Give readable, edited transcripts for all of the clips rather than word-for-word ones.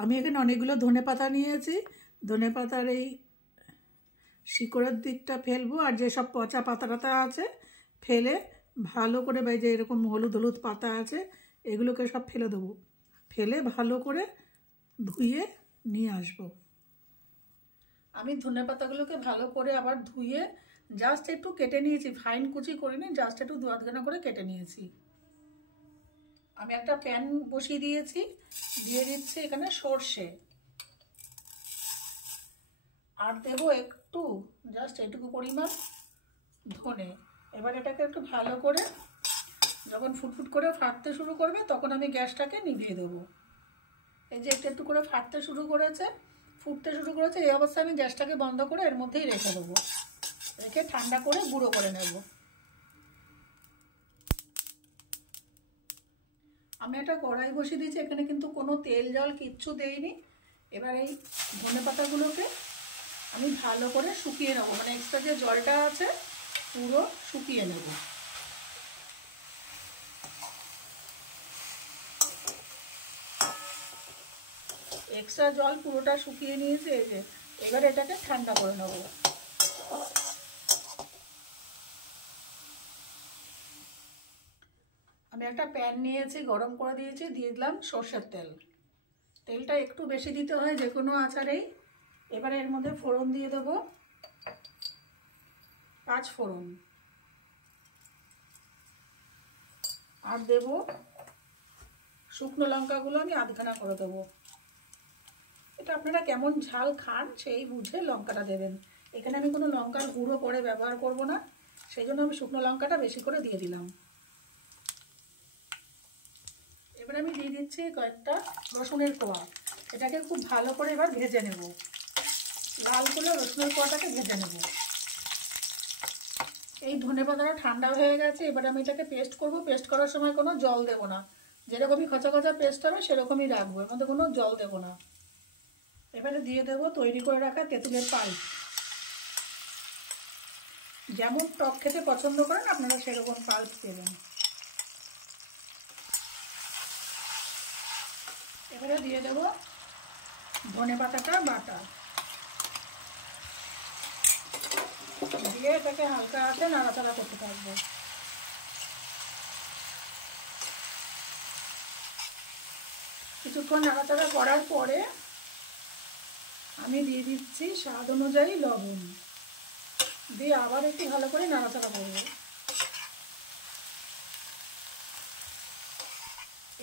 আমি এখানে অনেকগুলো ধনেপাতা নিয়েছি। ধনেপাতার এই শিকড়ের দিকটা ফেলবো, আর যেসব পচা পাতা আছে ফেলে ভালো করে, যে এরকম হলুদ হলুদ পাতা আছে এগুলোকে সব ফেলে দেবো। ফেলে ভালো করে ধুয়ে নিয়ে আসবো। আমি ধনেপাতাগুলোকে ভালো করে আবার ধুয়ে জাস্ট একটু কেটে নিয়েছি, ফাইন কুচি করিনি, জাস্ট একটু দুয়াদখানা করে কেটে নিয়েছি। আমি একটা প্যান বসিয়ে দিয়েছি, দিয়ে দিচ্ছি এখানে সর্ষে, আর দেবো একটু জাস্ট এটুকু পরিমাণ ধনে। এবার এটাকে একটু ভালো করে, যখন ফুটফুট করে ফাটতে শুরু করবে তখন আমি গ্যাসটাকে নিভিয়ে দেবো। এই যে একটু একটু করে ফাটতে শুরু করেছে, ফুটতে শুরু করেছে, এই অবস্থায় আমি গ্যাসটাকে বন্ধ করে এর মধ্যেই রেখে দেবো। রেখে ঠান্ডা করে গুঁড়ো করে নেব। আমি একটা কড়াই বসিয়ে দিয়েছি, এখানে কিন্তু কোনো তেল জল কিচ্ছু দেইনি। এবার এই ধনেপাতাগুলোকে আমি ভালো করে শুকিয়ে নেবো, মানে এক্সট্রা যে জলটা আছে পুরো শুকিয়ে নেব। এক্সট্রা জল পুরোটা শুকিয়ে নিয়েছি। এই যে এবার এটাকে ঠান্ডা করে নেব। আমি একটা প্যান নিয়েছি, গরম করে দিয়েছি, দিয়ে দিলাম সর্ষের তেল। তেলটা একটু বেশি দিতে হয় যে কোনো আচারেই। এবারে এর মধ্যে ফোড়ন দিয়ে দেবো, 5 ফোড়ন, আর দেব শুকনো লঙ্কাগুলো আমি আধখানা করে দেবো। এটা আপনারা কেমন ঝাল খান সেই বুঝে লঙ্কাটা দেবেন। এখানে আমি কোনো লঙ্কার গুঁড়ো করে ব্যবহার করব না, সেই জন্য আমি শুকনো লঙ্কাটা বেশি করে দিয়ে দিলাম। এবার আমি দিয়ে দিচ্ছি কয়েকটা রসুনের কোয়া। এটাকে খুব ভালো করে এবার ভেজে নেব, লাল করে রসুনের কোয়াটাকে ভেজে নেব। এই ধনেপাতাটা ঠান্ডা হয়ে গেছে, এবার আমি এটাকে পেস্ট করব। পেস্ট করার সময় কোনো জল দেব না, যেরকমই খচা খচা পেস্ট হবে সেরকমই রাখবো, এর মধ্যে কোনো জল দেব না। এবারে দিয়ে দেবো তৈরি করে রাখা তেঁতুলের পাল্প। যেমন টক খেতে পছন্দ করেন আপনারা সেরকম পাল্প দেবেন। এবারে দিয়ে দেবো ধনেপাতাটা বাটা, দিয়ে এটাকে হালকা হাতে নাড়াচাড়া করতে থাকবো। কিছুক্ষণ নাড়াচাড়া করার পরে আমি দিয়ে দিচ্ছি স্বাদ অনুযায়ী লবণ, দিয়ে আবার একটু ভালো করে নাড়াচাড়া করব।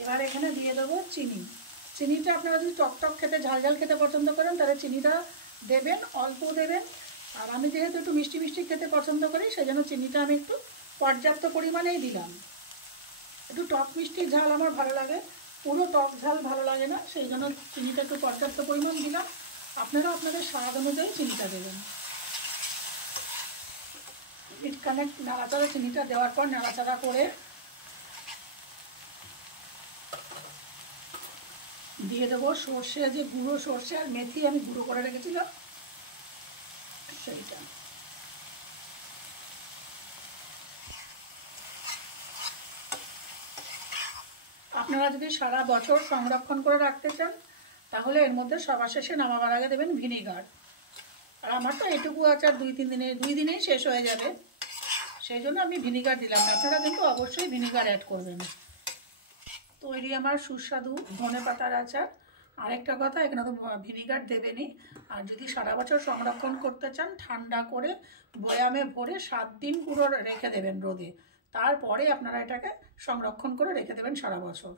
এবার এখানে দিয়ে দেবো চিনি। চিনিটা আপনারা যদি টক খেতে, ঝাল ঝাল খেতে পছন্দ করেন তাহলে চিনিটা দেবেন, অল্প দেবেন। আর আমি যেহেতু একটু মিষ্টি মিষ্টি খেতে পছন্দ করি সেই জন্য চিনিটা আমি একটু পর্যাপ্ত পরিমাণেই দিলাম। একটু টক মিষ্টি ঝাল আমার ভালো লাগে, পুরো টক ঝাল ভালো লাগে না, সেই জন্য চিনিটা একটু পর্যাপ্ত পরিমাণ দিলাম। আপনারা আপনাদের স্বাদ অনুযায়ী চিনিটা দেবেন। এখানে নাড়াচাড়া, চিনিটা দেওয়ার পর নাড়াচাড়া করে দিয়ে দেবো সর্ষে, যে গুঁড়ো সর্ষে আর মেথি আমি গুঁড়ো করে রেখেছিলাম সেইটা। আপনারা যদি সারা বছর সংরক্ষণ করে রাখতে চান তাহলে এর মধ্যে সবার শেষে নামাবার আগে দেবেন ভিনিগার। আর আমার তো এটুকু আচার 2 দিনেই শেষ হয়ে যাবে, সেই জন্য আমি ভিনিগার দিলাম। আপনারা কিন্তু অবশ্যই ভিনিগার অ্যাড করবেন। তৈরি আমার সুস্বাদু ধনেপাতার আচার। আরেকটা কথা, এখানে তো ভিনিগার দেবেনই। আর যদি সারা বছর সংরক্ষণ করতে চান ঠান্ডা করে বয়ামে ভরে 7 দিন পুরো রেখে দেবেন রোদে, তারপরে আপনারা এটাকে সংরক্ষণ করে রেখে দেবেন সারা বছর।